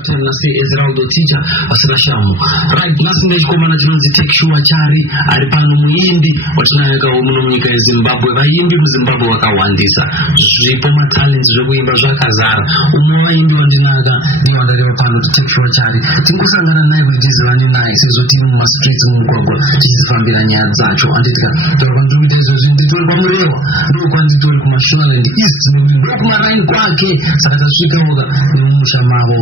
Martin na say Ezraldo teacher asirashamu right nasinga chikomana chinonzi Take Sure Chari ari pano muimbi watinaweka muno munyika yeZimbabwe vaimbi muZimbabwe vakawandisa zvipo matalents zvekuimba zvakazara umwe vaimbi wandinaka ndiye wandareva pano Take Sure Chari tingosangana naye kuti tizivane naye sezvo tiri mumastreets mumugwagwa tichizifambira nyaya dzacho anditika ndorwa ndikuita izvozvi nditori kwaMurewa ndokwanditori kuMashonaland East nekuti ndokumarine kwake saka tasvika oka nemumusha mavo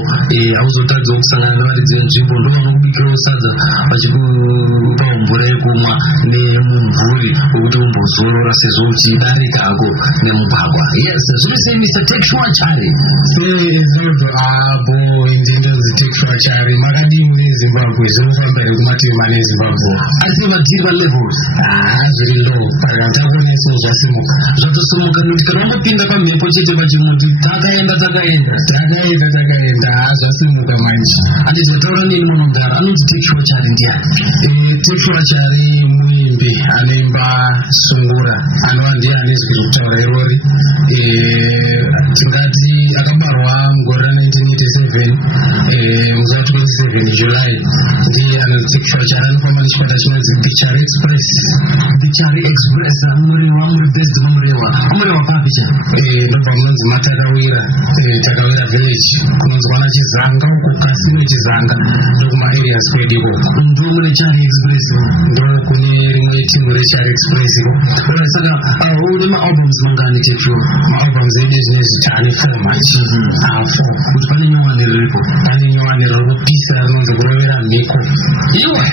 hauzotadza kusangana nevaridzi venzvimbo ndo vanokubikirawo sadza vachikupa mvura yekumwa nemumvuri wekuti umbozorora sezvo uchidarikako nemugwagwa yes zviri sei Mr. Take Sure Chari Ezrodo abo indinonzi Take Sure Chari makadii mune Zimbabwe zvinofamba here kumativi mane Zimbabwe asi vadhiri palevels zviri low parikatakuona iso zvasimuka zvatosimuka nokuti kana wangopinda pamhepo chete pachimuti takaenda zvasimuka manje handiti vataura neni munogara anonzi Take Sure Chari ndiani Take Sure Chari muimbi anoimba sungura anova ndiye anezwi kutaura irori tingati akabarwa mugore ra1987 musi wa 27 July ndiye anonzi Take Sure Chari anofamba nechikwata chinonzi The Chari Express Murewa muri best vaMurewa papi cha ndobva munonzi matakawira takawira village kunonzwana Chizanga uko Kasino Chizanga ndokuma areas kwedu ikoko ndo mune Chari Express ndo kune rimwe timu reChari Express iko saka une maalbums mangani Take Sure maalbums edu zvinezvi tane 4 machi 4 kuti pane nyowani riripo pisa rinonzi kurovera mhiko iwe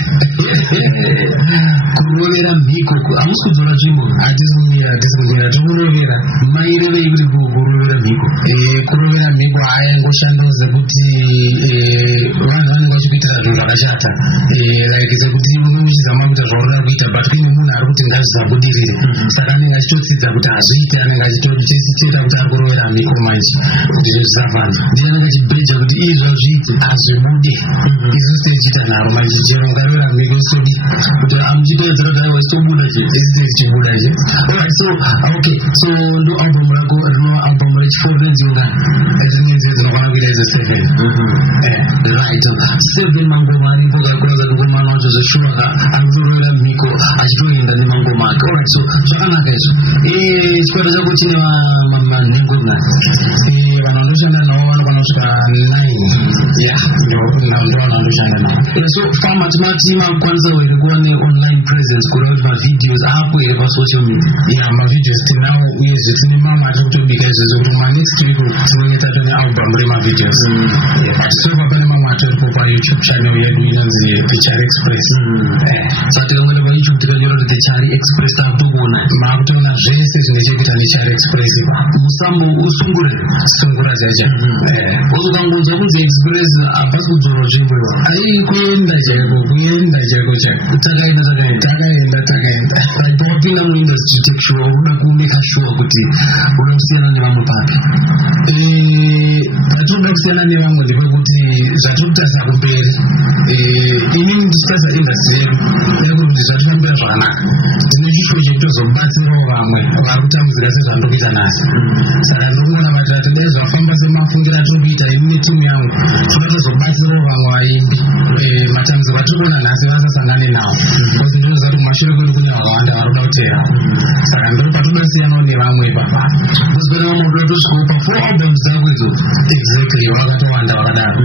kurovera mhiko hamusi kudzora nzvimbo hatisi kumira tokurovera mairevei kuti kurovera mhiko kurovera mhiko haingoshandawo sekuti vanhu vanenge vachikuitira zvinhu zvakashata like sekuti unenge uchizama kuita zvaurida kuita but kuine munhu ari kuti ngazvisabudirire saka anenge achitotsidza kuti hazviite anenge achitoita kuti ari kurovera mhiko manje kuti zvisafana ndiye anenge achibheja kuti ii zvazviite hazvibude isu tichiita nharo manje chero mukarovera mhiko sodi kuti amuchitoedzera kuti aiwa chitobuda chete isi tichibuda che alright so ndo album rako rinova album rechi4 redzingani rinenzi dzinokwana kuita idzo 7 right 7 mangoma aripo kakuradza ngoma wacho zveshuwaka ari kutorovera mhiko achitoenda nemangoma ake alright so zvakanaka izvo chikwata chako chine manhengo ngani vanhu vandoshanda navo vanokwana kusvika 9 ndo vanhu vandoshanda navo so famatimati makwanisa here kuva neonline presence kureva kuti mavideos apo here pasocial media mavideos tinawo uyezve tine mamwe atiri kutobika izvezvo kuti next week tinenge tatone album remavideos but sopa pane mamwe atoripo payoutube channel yedu inonzi The Chari Express saka tikangoenda payoutube tikanyora kuti The Chari Express takutokuona maakutoona zvese zvine chekuita neChari Express musambo usungura chacha uzokangonzwa kunzi Express hapasi kudzorwa nzvimbo iwa kuenda chaiko takaenda wapinda muindustry Take Sure unoda kumeka sure kuti unoda kusiyana nevamwe papi patinoda kusiyana nevamwe ndepekuti zvatiri kutarisa kumberi inini ndichitarisa industry yedu yakuri kuti zvatifambira zvakanaka tine chishuwo chekutozobatsirawo vamwe vari kutambudzika sezvandikuita nhasi saka ndiri kuona matira tidai zvafamba semafungira atiri kuita ini netimu yangu tinotozobatsirawo vamwe vaimbi matambudziko atiri kuona nhasi vasasangane nawo bcause ndinoziva kuti kumashure kwedu kune vakawanda vari kuda kuteera saka ndo patinoda kusiyanawo nevamwe ipapa bcause pane vamwe unoda kutosvikawo pa4 albums dzako idzo exactly vakatowanda vakadaro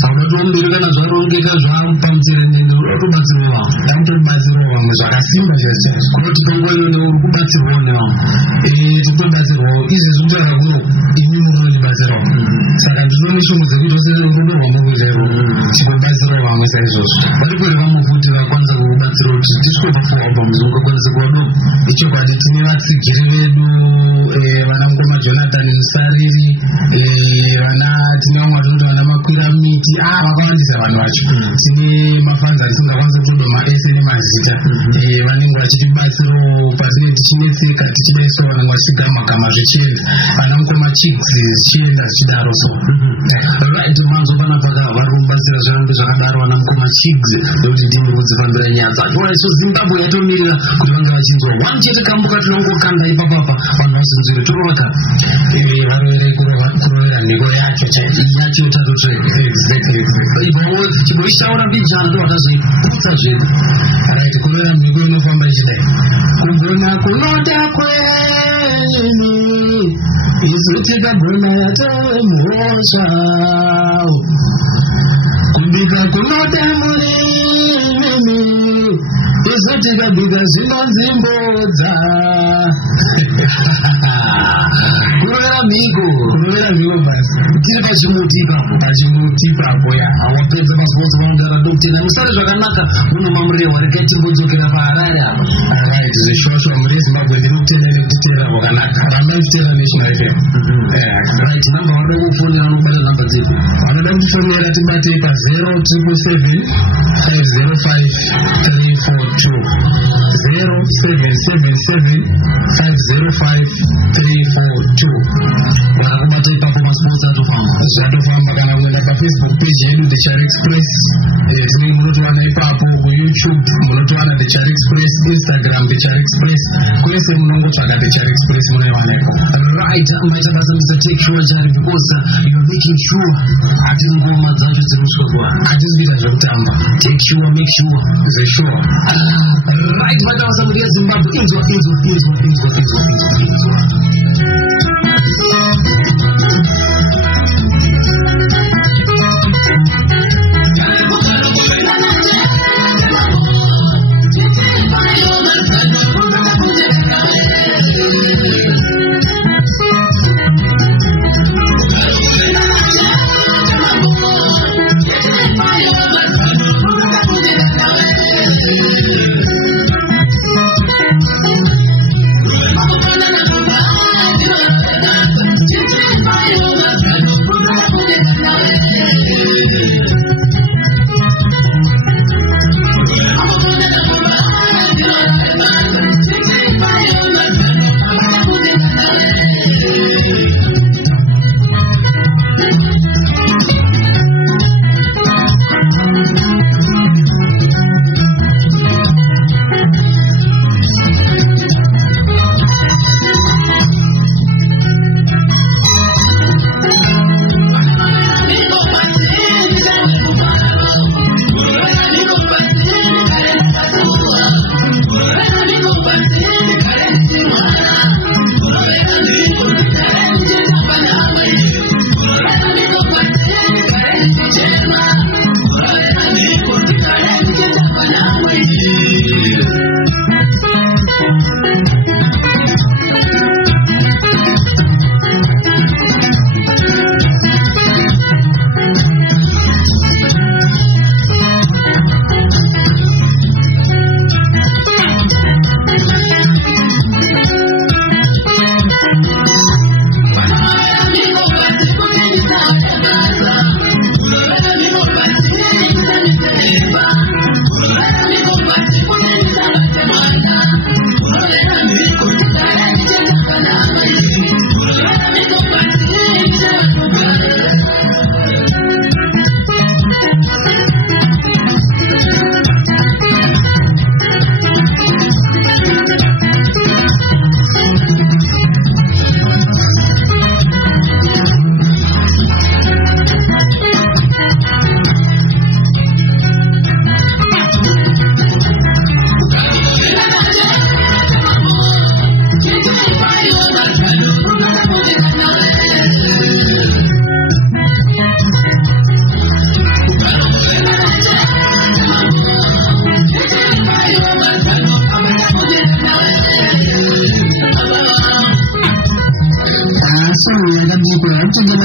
saka unoda tomberi kana zvarongeka zvapamutsirendende unoda kutobatsirawo vamwe takutobatsirawo vamwe zvakasimba chaizvo kunoti panguva iyone uri kubatsirwawo nevamwe tikutobatsirwawo izvezvi kutaura kuno imi mutondibatsirawo saka ndinone shungu dzekuti ose rudo rwamurikuita irwo tikubatsirawo vamwe saizvozvo varipo here vamwe futi vakwanisa kukubatsirawo kuti tisvike pa4 albums ungakwanisa kuva doko ichokwadi tine vatsigiri vedu vana Ngoma Jonathan Musariri tine vamwe vatinoti vana Makwira Miti vakawandisa vanhu vacho tine mafanzi atisingakwanisa kutodoma ese nemazita vanenge vachitibatsirawo patine tichinetseka tichidaisawo vanenge vachigara magama zvichienda vana Mukoma Chigs zvichienda zvichidaro so right manzo pana paka varumbazira zvirambe zvakadaro vana mukoma chigs nekuti ndimi kudzifambira nyaya dzacho. Alright, so Zimbabwe yatomirira kuti vange vachinzwa one chete kambuka tinongokanda ipapapa vanhu vazinzwire torovaka varovere kurovera mhiko yacho tatotore exactly ipapo chiboishaura mbijana ndovakazoiputsa zvedu. Right, kurovera mhiko inofamba ichidai kugona kunoda kwenyu isu tikagona yatomhosva kubika kunoda murimi isu tikabika zvinonzimbodza kurovera mhiko basi tiri pachimuti ipapo ya awapedza pasipotsi vanogara dokutena musare zvakanaka munomamurehwa regai timbodzokera paharare apa. Right, zvishosho muri Zimbabwe ndiri kutendai nekutiteera zvakanaka rambai kutiteera National FM. Right, namba vanoda kufonera vanobata namba dzipi vanoda kutifonera tibatei pa 077 505 342 0777 505 342. vakakubata ipapo masipotsi zvatofamba kana kuenda pafacebook page yedu The Chari Express tine munotowana ipapo kuYouTube munotowana The Chari Express, Instagram The Chari Express, kwese munongotsvaka The Chari Express munoiwana ipo. Right, maita basa Mr. Take Sure Chari because you are making sure ati ngoma dzacho dzinosvika kuvanhu hatisi kuita zvekutamba. Take sure, make sure the sure. Right, maita basa muri yeZimbabwe inzwa.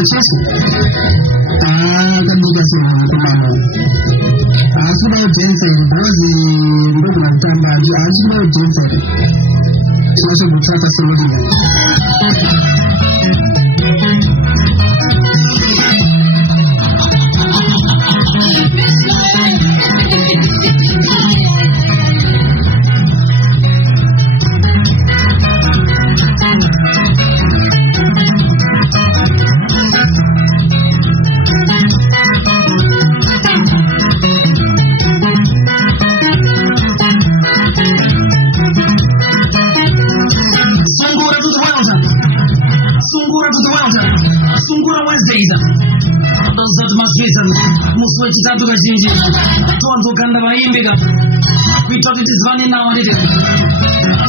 Chesu kabika sana kumamo asuba jense bozi ndogo na kutamba asuba jense sasa kutaka solution mazvisa musi wechitatu kazhinji towanzoganda vaimbi ka kuita kuti tizivane nawo anditi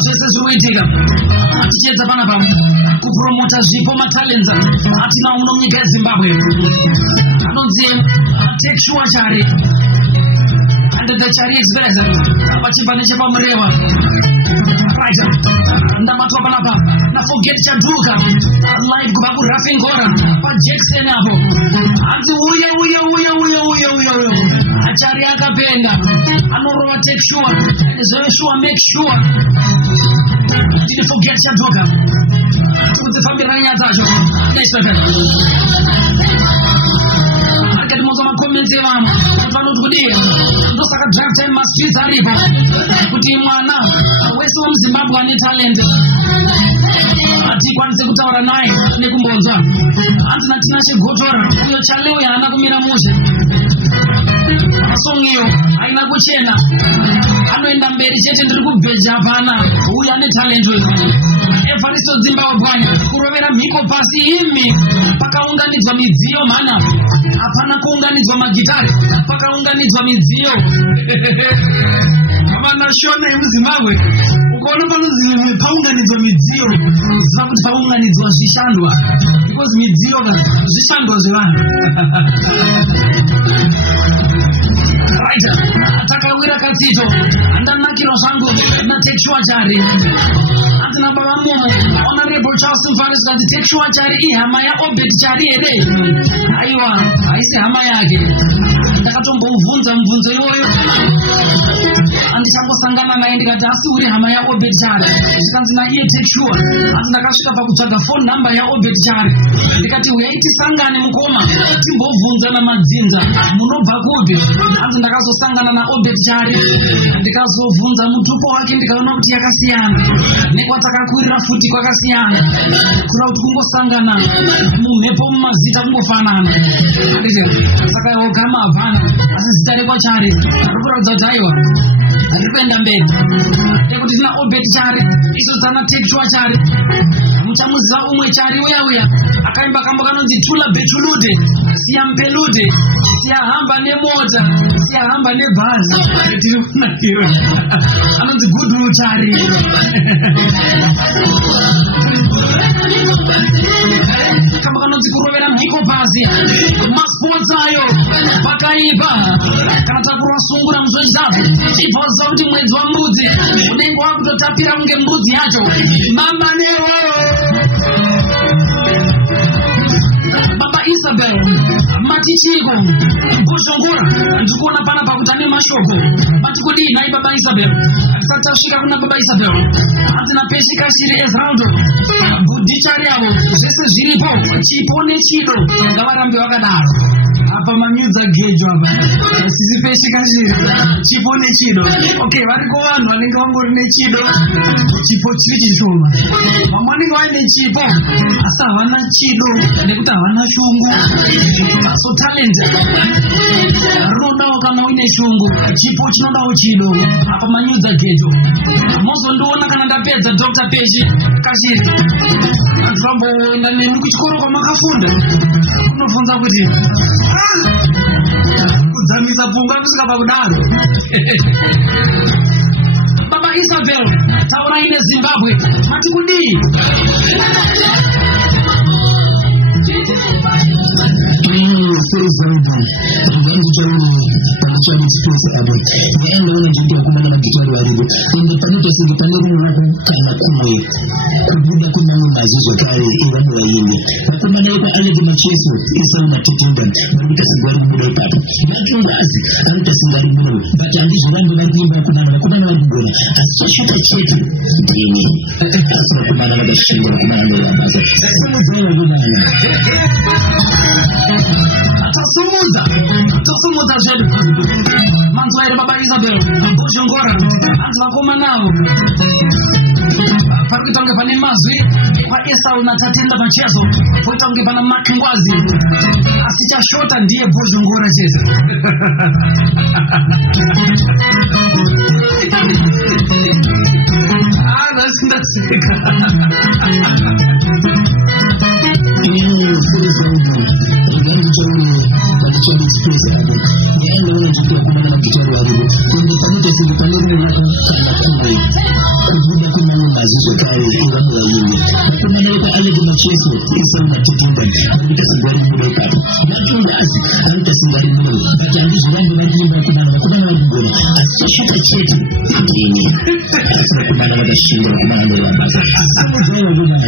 zvese zviri kuitika tichiedza panapa kupromota zvipo matalents atina uno munyika yeZimbabwe anonzi Take Sure Chari and the Chari Express vachibva nechepamureva right ndabatwa panapa na Forget Chaduka live kubva kuRafingora paJackson apo hanzi uya Achari akapenga anorova Take Sure zveve sure make sure did Forget Chaduka kudzifambira nyaya dzacho akati mozo makomenti evamwe vanoti kudii ndosaka drive time mastreets aripo kuti mwana wese wemuZimbabwe ane talent atikwanise kutaura naye nekumbonzwa hanzi natina chegotora uyo chaleo yaana kumira mushe masong iyo haina kuchena anoenda mberi chete ndiri kubheja hapana uyu ane talent uyu Evaristo Zimbabwe kurovera mhiko pasi imi pakaunganidzwa midziyo mana hapana kuunganidzwa magitari pakaunganidzwa midziyo havana shona yemuZimbabwe ukaona paunganidzwa midziyo ziva kuti paunganidzwa zvishandwa because midziyo zvishandwa zvevanhu right takawira katsito andanakirwa zvangu naTake Sure Chari hanzina baba momo Honorable Charles Mfaris kuti Take Sure Chari ihama yaObed Chari here aiwa haisi hama yake ndakatombomubvunza mubvunzo iwoyo andichangosangana naye ndikati asi uri hama yaObed Chari zvikanzi naiye Take Sure hanzi ndakasvika pakutsvaga phone number yaObed Chari ndikati uyai tisangane mukoma timbobvunzana madzinza munobva kupi hanzi ndakazosangana naObed Chari ndikazobvunza mutupo wake ndikaona kuti yakasiyana nekwatakakurira futi kwakasiyana kura kuti kungosangana mumhepo mumazita kungofanana anditi saka ogama hapana asi zita rekwaChari rikuratidza kuti aiwa riri kuenda mberi nekuti tina Obed Chari isu dzana Take Sure Chari muchamuziva umwe Chari uya akaimba kambo kanonzi Tula Betulude siyampelude siyahamba nemota siyahamba nebhazi tiri kunakira anonzi Good Chari kamba kanonzi kurovera mhiko pasi masports ayo pakaipa kana takurwa sungura muzvechitatu chibvaza kuti mwedzi wambudzi unenge wakutotapira kunge mbudzi yacho mama newo Baba Isabel matichiko Bushongura ndikuona pana pakuti ane mashoko matikudi nai Baba Isabel atisatashika kuna Baba Isabel hazina peshika shiri Ezraldo Budichari yavo zvese zviripo chipo nechido ngavarambe vakadaro apa manyudza gejo apa sisi peshika shiri chipo nechido okay variko vanhu vanenge vangori nechido chipo chiri chishoma vamwe vanenge vaine chipo asi havana chido nekuti havana shungu so talent rinodawo kana uine shungu chipo chinodawo chido apa manyudza gejo mozondiona kana ndapedza Dr. Peshi Kashiri andifamboenda nemi kuchikoro kwamakafunda unobvunza kuti kudzamisa pfungwa kusvika pakudaro Baba Isabel taurai neZimbabwe mati kudii Chari express abo yaenda una jindia kumana magitari waribu ende panito singi paneri wako kana kumwe kubuda kuna mazizo kare iwani wa yini nakumana yuko alege macheso isa una tetinda mbita singari muda ipapa matungazi anta singari muda bata andizo wando wazimba kumana wabugona asoshata chetu dini asura kumana wagashingo kumana ndola maza sasa mzee wabunana tosumuza zvedu manzwa here Baba Isabel Bushongora hanzi vakoma navo pari kuita kunge pane mazwi kwaEsau naTatenda pachezo poita kunge pana Makingwazi asi chashota ndiye Bushongora chete ndaseka Nienda unajitoa kumana magitari waribu kundi pamoja singipaneri wako kana kumwe kubuda kuna mazizo kare iramu wa yini kumana wako alege macheso isa unatitimba kumbita singari mule kata machunga azi karuta singari mule baki andizo wangu wajimba kumana wajibona asoshoka chetu ndini asina kumana wagashinda kumana mule wabasa samu zwayo kumana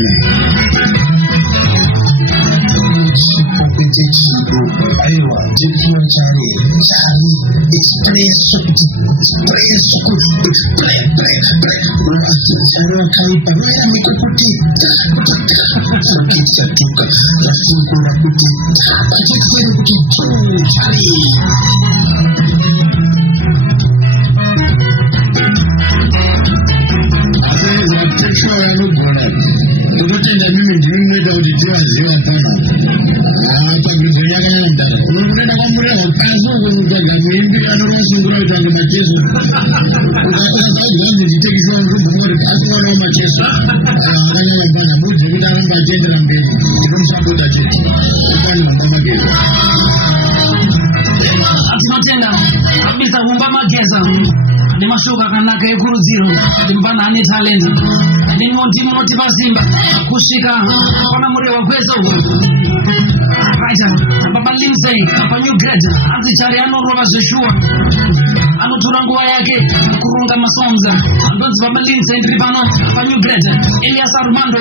Aywa, jikiwa chari expresso chari wakaipa waya mikukuti sakit satuka rasiku rakuti achekiru kuti chari asini za tekshwa ya nugona kutotenda mimi ndimweta kuti tiwaziwa pana pagrizo yakanyanya mdara unoenda kwamureva pazuku kutsvaga muimbi anorosungura kuti ange macheso ukaaauanzi nditekisiwa nurubhumori asinganawo macheso akanyanya mbana mudze kuti aramba achiendera mberi tinomusapota chete upani humba mageza atinotenda abisa humba mageza nemashoka akanaka ekurudziro kuti mupana ane talent ndinoti munotipa simba kusvika pana mureva kwese uko right baba Lindsay pa New Grade anzi chari anorova zveshuwa anotora nguva yake kurunga masongs ndonzi baba Lindsay ndiri pano pa New Grade Elias Armando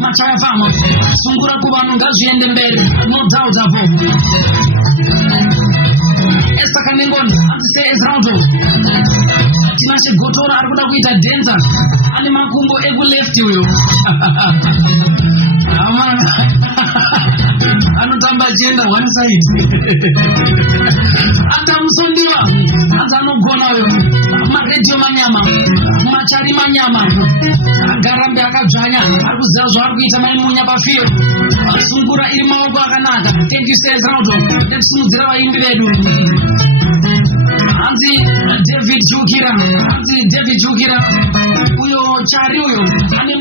machaya fama sungura kuvanhu ngazviende mberi no doubt apo Esther Kanengoni anzi say Ezraundo tinashe gotora ari kuda kuita denza ane makumbo ekuleft uyo anotamba achienda one side atamusondiwa anzi anogona uyo maredio manyama machari manyama agarambe akadzvanya ari kuziva zvaari kuita maimunya pafiyo sungura iri maoko akanaka thank you says Raundo ndetisimudzira vaimbi vedu hanzi David Jukira uyo chari uyo ane